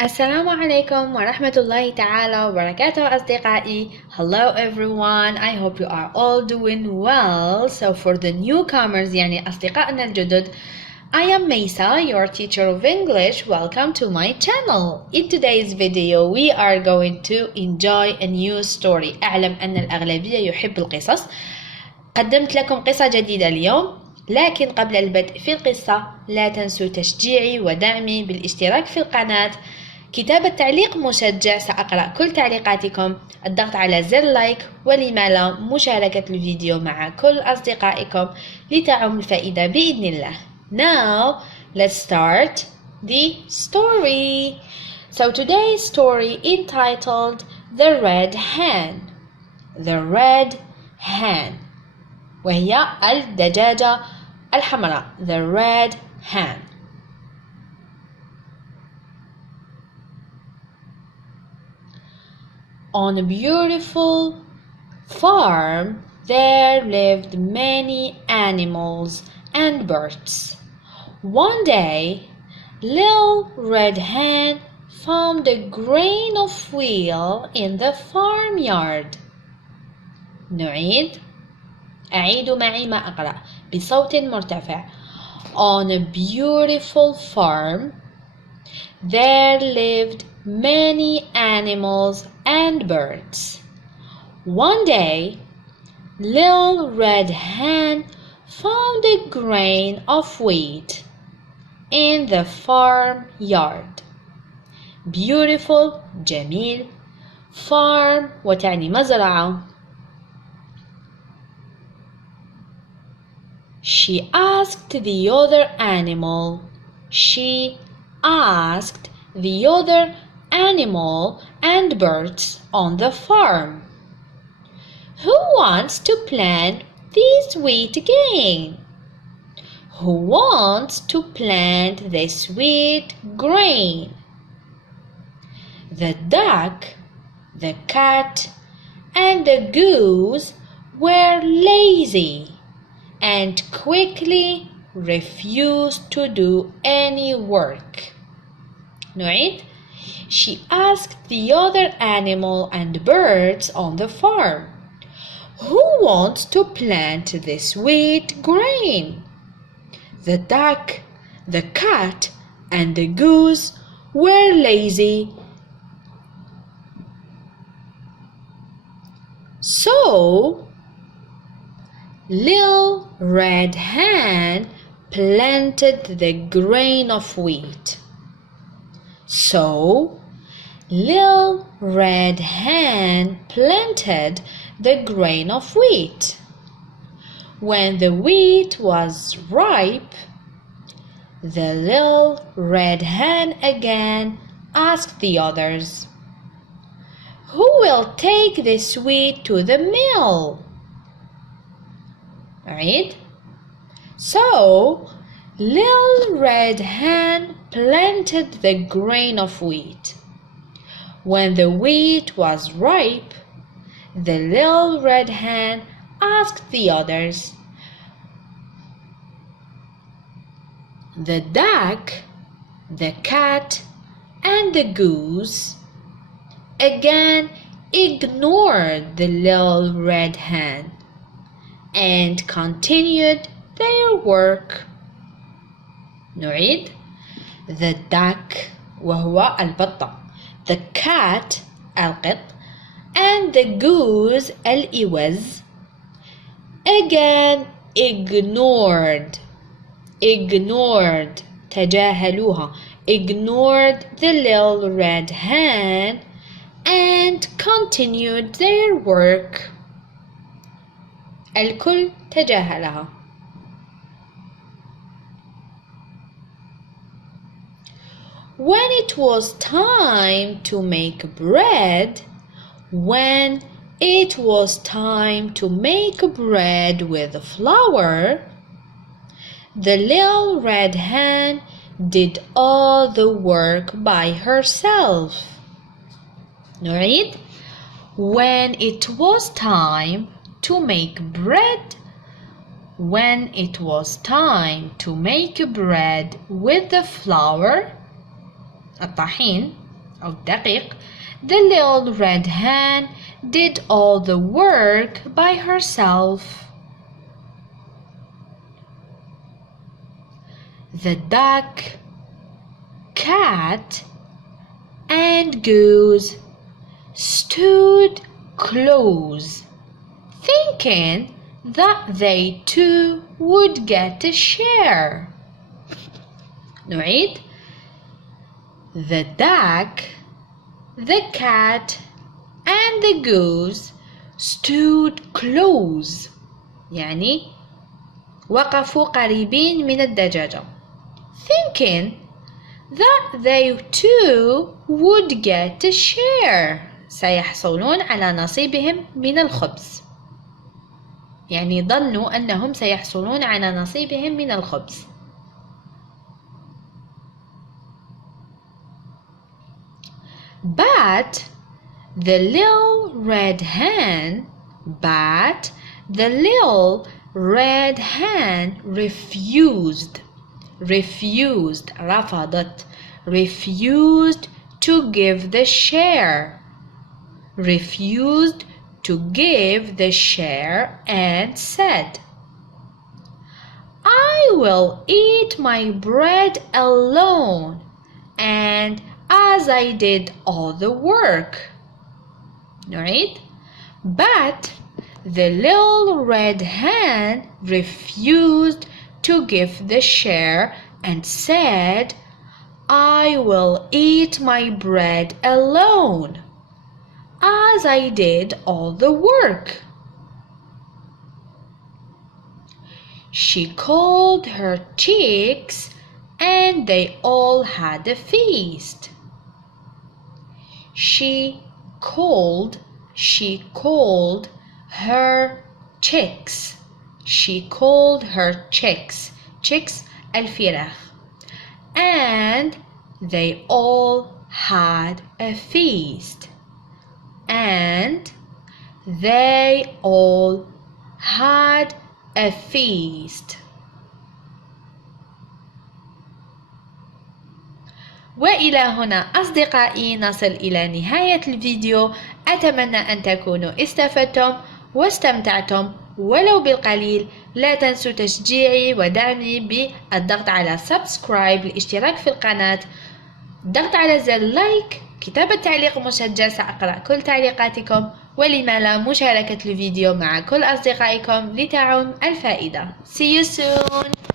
السلام عليكم ورحمة الله تعالى وبركاته أصدقائي. Hello everyone, I hope you are all doing well. So for the newcomers يعني أصدقائنا الجدد, I am Mesa, your teacher of English. Welcome to my channel. In today's video we are going to enjoy a new story. أعلم أن الأغلبية يحب القصص. قدمت لكم قصة جديدة اليوم، لكن قبل البدء في القصة لا تنسوا تشجيعي ودعمي بالاشتراك في القناة، كتابة تعليق مشجع، سأقرأ كل تعليقاتكم، الضغط على زر لايك، ولما لا مشاركة الفيديو مع كل أصدقائكم لتعم الفائدة بإذن الله. Now let's start the story. So today's story entitled The Red Hen. The Red Hen وهي الدجاجة الحمراء. The Red Hen. On a beautiful farm there lived many animals and birds. One day, Little Red Hen found a grain of wheat in the farmyard. أعيد معي ما أقرأ بصوت مرتفع. On a beautiful farm there lived many animals and birds. One day, Little Red Hen found a grain of wheat in the farmyard. Beautiful جميل. Farm وتعني مزرعة. She asked the other animal and birds on the farm, who wants to plant this wheat again? Who wants to plant this wheat grain? The duck, the cat, and the goose were lazy and quickly refused to do any work. She asked the other animal and birds on the farm, who wants to plant this wheat grain? The duck, the cat, and the goose were lazy. So, Little Red Hen planted the grain of wheat. So, Little Red Hen planted the grain of wheat. When the wheat was ripe, the Little Red Hen again asked the others, who will take this wheat to the mill? Right? So, Little Red Hen planted the grain of wheat. When the wheat was ripe, the Little Red Hen asked the others. The duck, the cat, and the goose again ignored the Little Red Hen and continued their work. The duck وهو البطة, the cat القط, and the goose الإوز again ignored تجاهلوها, ignored the Little Red Hen and continued their work. الكل تجاهلها. When it was time to make bread with flour, the Little Red Hen did all the work by herself. When it was time to make bread with the flour الطحين أو الدقيق. The little red hen did all the work by herself. The duck, cat, and goose stood close, thinking that they too would get a share. نعيد. The duck, the cat, and the goose stood close يعني وقفوا قريبين من الدجاجة, thinking that they too would get a share سيحصلون على نصيبهم من الخبز, يعني ظنوا أنهم سيحصلون على نصيبهم من الخبز. But the little red hen refused to give the share and said, I will eat my bread alone, and as I did all the work. نعيد. But the little red hen refused to give the share and said, I will eat my bread alone, as I did all the work. She called her chicks and they all had a feast. She called her chicks. Chicks الفراخ. And they all had a feast. وإلى هنا أصدقائي نصل إلى نهاية الفيديو. أتمنى أن تكونوا استفدتم واستمتعتم ولو بالقليل. لا تنسوا تشجيعي ودعمي بالضغط على سبسكرايب الاشتراك في القناة، الضغط على زر لايك، كتابة تعليق مشجع سأقرأ كل تعليقاتكم، ولما لا مشاركة الفيديو مع كل أصدقائكم لتعم الفائدة. See you soon.